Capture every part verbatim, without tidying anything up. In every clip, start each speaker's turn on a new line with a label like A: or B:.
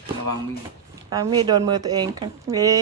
A: ระวังมีด
B: ระวังมีดโดนมือตัวเองค่ะนี่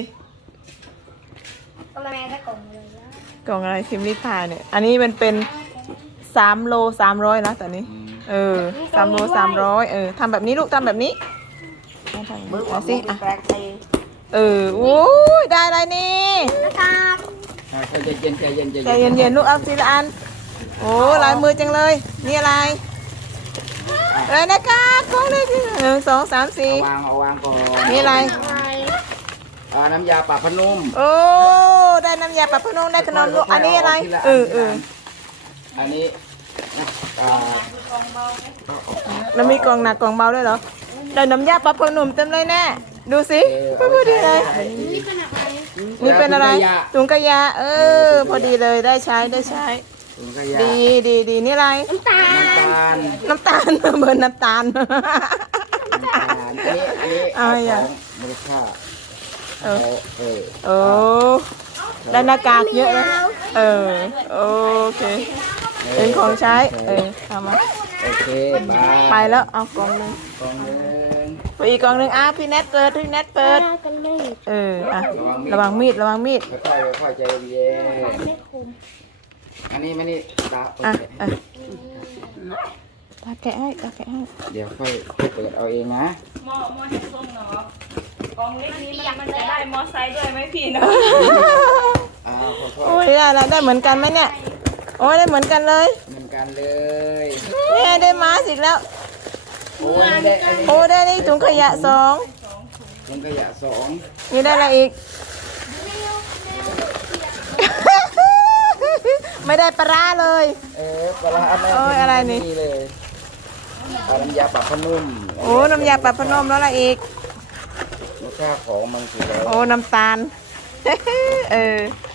C: ก็แม่ได้กล่องเลยนะ
B: กล่องอะไรพิมพ์ลิพายเนี่ยอันนี้มันเป็นสามโลสามร้อยนะตอนนี้เออสามโลสามร้อยเออทำแบบนี้ลูกทำแบบนี้เอาสิอ่ะเออโอ้ยได้อะไรนี่
C: นะครับ
A: ใจเย็นเย็นใจเย็น
B: ใจเย็นๆลูกเอาทีละอันโอ้ลายมือจังเลยนี่อะไรอะไรนะครับกล้องเลยหนึ่งสองสามสี่
A: เอาวางเอาวางก่อน
B: นี่อะไร
A: อ่าน้ำยาปรับผ้านุ่ม
B: โอ้ได้น้ำยาปรับผ้านุ่มได้ขนมลูกอันนี้อะไรเออเออ
A: อันนี้อ่า
B: แล้วมีกล่องหนักกล่องเบาด้วยเหรอได้น้ำยาปรับผ้านุ่มเต็มเลยแน่ดูสิพอดีเลยนี่เป็นอะไรถุงกระยาเออพอดีเลยได้ใช้ได้ใช้ดีดีดีนี่อะไร
C: น้ำตาล
B: น้ำตาลเบอร์น้ำตาล
A: อันนี้อันนี้
B: อะไรอ่ะ
A: มูลค่า
B: เออโอ้ได้หน้ากากเยอะเลยเออโอเคเป็นของใช้เออทำมา
A: โอเค
B: ไปแล้วเอากล่องนึง
A: กล่องนึง
B: ไปอีกกล่องนึงอ้าพี่แนทเปิดพี่แนทเปิดเอออ่ะระวังมีดระวังมีด
A: ค่อยๆค่อยๆใจเย็นอันนี้ไม่นี่ตา
B: อ่ะอ่ะตาแกะให้ตาแกะให้
A: เดี๋ยวค่อยเปิดเอาเองนะ
D: หม้อหม้อเห็ดส้มเนาะกองเล็กนี้มันมันจะได้มอไซค์ด้วยไหมพี่เนาะ
B: โอ้ยได้แล้วได้เหมือนกันไหมเนี่ยโอ้ยได้เหมือนกันเลย
A: เหมือนกันเลย
B: แม่ได้มาสิแล้ว
A: โอ้ยได้
B: โอ้ได้นี่ถุงขยะสอง
A: ถุงขยะสอง
B: นี่ได้อะไรอีกไม่ได้ปลาเลย
A: เออปลาอะไร
B: โอ้ยอะไรนี่
A: เลยน้ำยาปรับผ้านุ่ม
B: โอ้น้ำยาปรับผ้านุ่มแล้วอะไรอีก
A: มูลค่าของมันคือแล้ว
B: โอ้น้ำตาลเออ